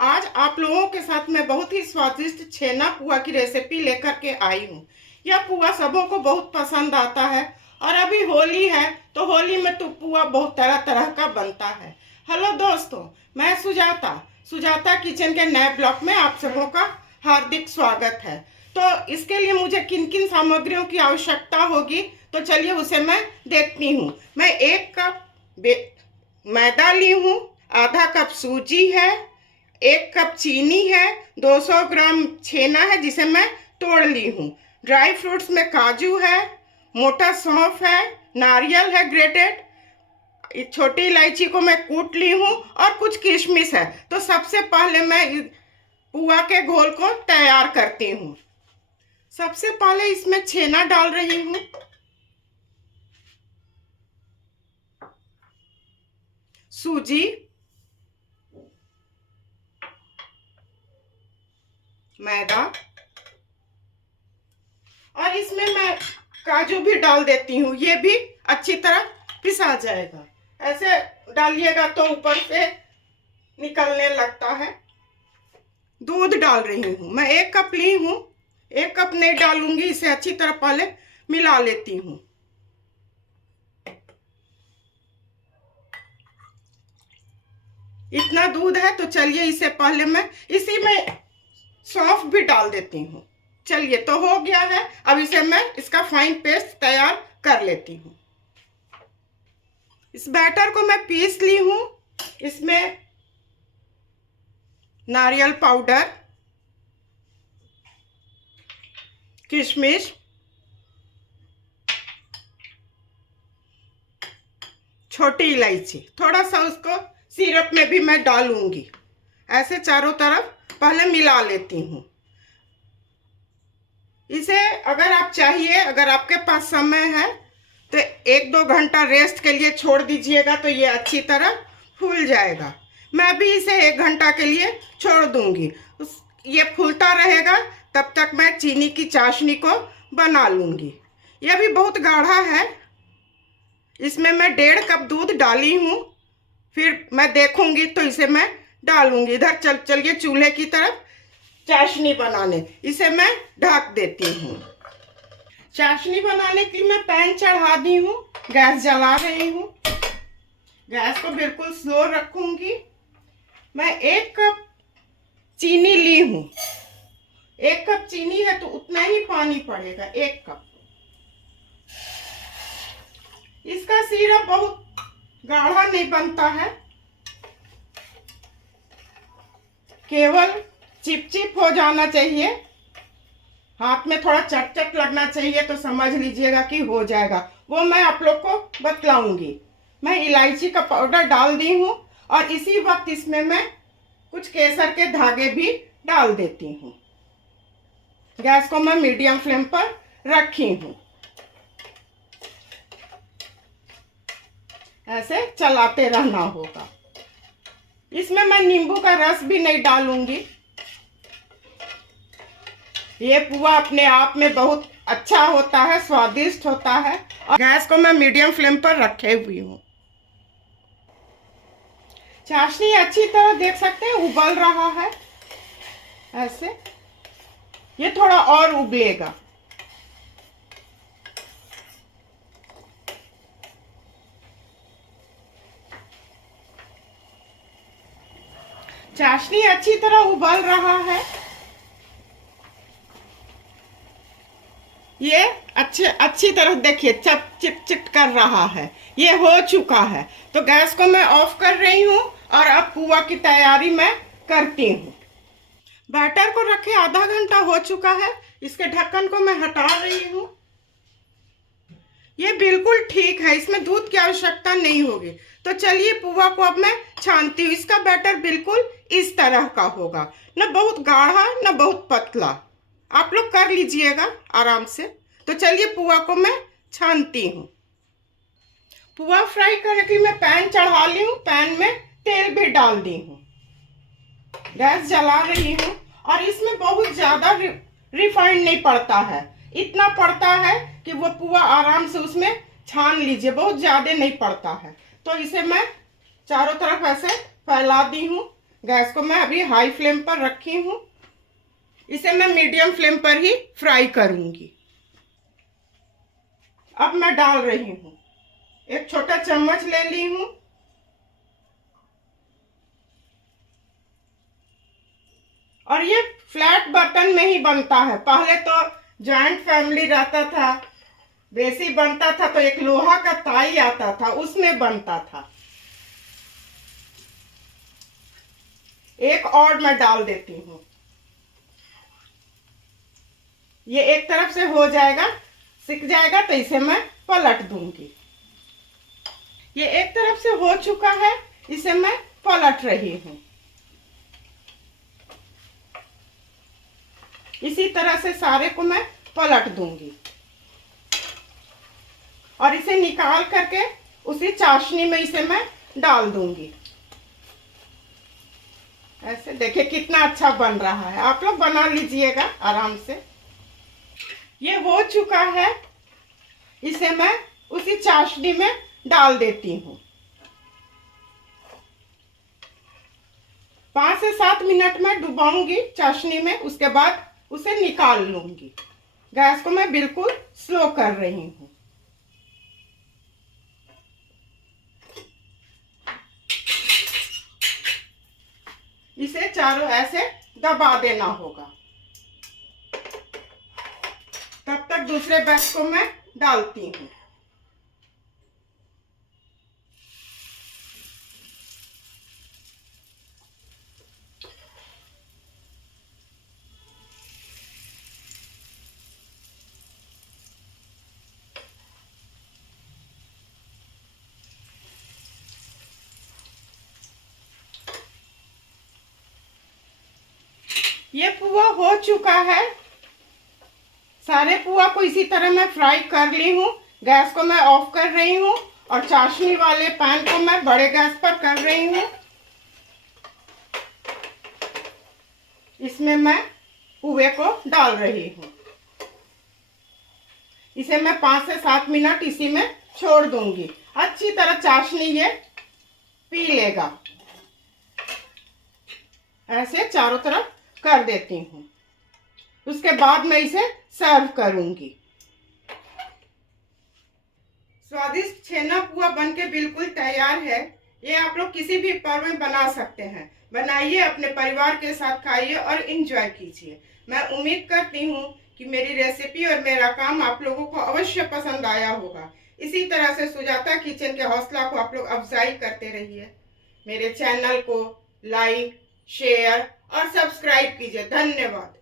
आज आप लोगों के साथ मैं बहुत ही स्वादिष्ट छेना पुआ की रेसिपी लेकर के आई हूँ। यह पुआ सबों को बहुत पसंद आता है और अभी होली है तो होली में तो पुआ बहुत तरह तरह का बनता है। हेलो दोस्तों, मैं सुजाता सुजाता किचन के नए ब्लॉग में आप सबों का हार्दिक स्वागत है। तो इसके लिए मुझे किन किन सामग्रियों की आवश्यकता होगी तो चलिए उसे मैं देखती हूँ। मैं 1 कप मैदा ली हूँ, आधा कप सूजी है, 1 कप चीनी है, 200 ग्राम छेना है जिसे मैं तोड़ ली हूँ। ड्राई फ्रूट्स में काजू है, मोटा सौंफ है, नारियल है ग्रेटेड, छोटी इलायची को मैं कूट ली हूँ और कुछ किशमिश है। तो सबसे पहले मैं पुआ के घोल को तैयार करती हूँ। सबसे पहले इसमें छेना डाल रही हूँ, सूजी, मैदा और इसमें मैं काजू भी डाल देती हूँ। ये भी अच्छी तरह पिसा जाएगा। ऐसे डालिएगा तो ऊपर से निकलने लगता है। दूध डाल रही हूँ, मैं 1 कप ली हूँ, 1 कप नहीं डालूंगी, इसे अच्छी तरह पहले मिला लेती हूँ। इतना दूध है तो चलिए इसे पहले मैं इसी में सौंफ भी डाल देती हूँ। चलिए तो हो गया है। अब इसे मैं इसका फाइन पेस्ट तैयार कर लेती हूँ। इस बैटर को मैं पीस ली हूँ। इसमें नारियल पाउडर, किशमिश, छोटी इलायची, थोड़ा सा उसको सिरप में भी मैं डालूंगी। ऐसे चारों तरफ पहले मिला लेती हूँ। इसे अगर आप चाहिए, अगर आपके पास समय है तो 1-2 घंटा रेस्ट के लिए छोड़ दीजिएगा तो ये अच्छी तरह फूल जाएगा। मैं भी इसे 1 घंटा के लिए छोड़ दूंगी। ये फूलता रहेगा तब तक मैं चीनी की चाशनी को बना लूंगी। यह भी बहुत गाढ़ा है। इसमें मैं 1.5 कप दूध डाली हूँ, फिर मैं देखूंगी तो इसे मैं डालूंगी। इधर चलिए चूल्हे की तरफ चाशनी बनाने। इसे मैं ढक देती हूँ। चाशनी बनाने के लिए मैं पैन चढ़ा दी हूँ, गैस जला रही हूँ। गैस को बिल्कुल स्लो रखूंगी। मैं 1 कप चीनी ली हूँ। 1 कप चीनी है तो उतना ही पानी पड़ेगा, 1 कप। इसका सिरप बहुत गाढ़ा नहीं बनता है, केवल चिपचिप हो जाना चाहिए। हाथ में थोड़ा चट लगना चाहिए तो समझ लीजिएगा कि हो जाएगा। वो मैं आप लोग को बतलाऊंगी। मैं इलायची का पाउडर डाल दी हूँ और इसी वक्त इसमें मैं कुछ केसर के धागे भी डाल देती हूँ। गैस को मैं मीडियम फ्लेम पर रखी हूँ। ऐसे चलाते रहना होगा। इसमें मैं नींबू का रस भी नहीं डालूंगी। ये पुआ अपने आप में बहुत अच्छा होता है, स्वादिष्ट होता है। और गैस को मैं मीडियम फ्लेम पर रखे हुई हूँ। चाशनी अच्छी तरह देख सकते हैं उबल रहा है। ऐसे ये थोड़ा और उबलेगा। चाशनी अच्छी तरह उबल रहा है। ये अच्छी तरह देखिए चिट कर रहा है। ये हो चुका है तो गैस को मैं ऑफ कर रही हूँ और अब पुआ की तैयारी मैं करती हूँ। बैटर को रखे आधा घंटा हो चुका है। इसके ढक्कन को मैं हटा रही हूँ। ये बिल्कुल ठीक है, इसमें दूध की आवश्यकता नहीं होगी। तो चलिए पुआ को अब मैं छानती हूँ। इसका बैटर बिल्कुल इस तरह का होगा, न बहुत गाढ़ा न बहुत पतला। आप लोग कर लीजिएगा आराम से। तो चलिए पुआ को मैं छानती हूँ। पुआ फ्राई करने के लिए मैं पैन चढ़ा ली हूँ। पैन में तेल भी डाल दी हूँ। गैस जला रही हूँ और इसमें बहुत ज़्यादा रिफाइंड नहीं पड़ता है। इतना पड़ता है कि वो पुआ आराम से उसमें छान लीजिए, बहुत ज़्यादा नहीं पड़ता है। तो इसे मैं चारों तरफ ऐसे फैला दी हूँ। गैस को मैं अभी हाई फ्लेम पर रखी हूँ। इसे मैं मीडियम फ्लेम पर ही फ्राई करूंगी। अब मैं डाल रही हूँ, एक छोटा चम्मच ले ली हूँ। और ये फ्लैट बर्तन में ही बनता है। पहले तो जॉइंट फैमिली रहता था, बेसी बनता था तो एक लोहा का ताई आता था, उसमें बनता था। एक और मैं डाल देती हूँ। ये एक तरफ से हो जाएगा, सिक जाएगा तो इसे मैं पलट दूंगी। ये एक तरफ से हो चुका है, इसे मैं पलट रही हूँ। इसी तरह से सारे को मैं पलट दूंगी और इसे निकाल करके उसी चाशनी में इसे मैं डाल दूंगी। ऐसे देखिए कितना अच्छा बन रहा है। आप लोग बना लीजिएगा आराम से। ये हो चुका है, इसे मैं उसी चाशनी में डाल देती हूँ। 5 से 7 मिनट में डुबाऊंगी चाशनी में, उसके बाद उसे निकाल लूंगी। गैस को मैं बिल्कुल स्लो कर रही हूँ। इसे चारों ऐसे दबा देना होगा। तब तक दूसरे बैच को मैं डालती हूँ। ये पुआ हो चुका है। सारे पुआ को इसी तरह मैं फ्राई कर ली हूँ। गैस को मैं ऑफ कर रही हूँ और चाशनी वाले पैन को मैं बड़े गैस पर कर रही हूँ। इसमें मैं पुए को डाल रही हूँ। इसे मैं 5 से 7 मिनट इसी में छोड़ दूंगी। अच्छी तरह चाशनी ये पी लेगा। ऐसे चारों तरफ कर देती हूँ। उसके बाद मैं इसे सर्व करूंगी। स्वादिष्ट छेना पुआ बनके बिल्कुल तैयार है। ये आप लोग किसी भी पर्व में बना सकते हैं। बनाइए, अपने परिवार के साथ खाइए और इंजॉय कीजिए। मैं उम्मीद करती हूँ कि मेरी रेसिपी और मेरा काम आप लोगों को अवश्य पसंद आया होगा। इसी तरह से सुजाता किचन के हौसला को आप लोग अफजाई करते रहिए। मेरे चैनल को लाइक, शेयर और सब्सक्राइब कीजिए। धन्यवाद।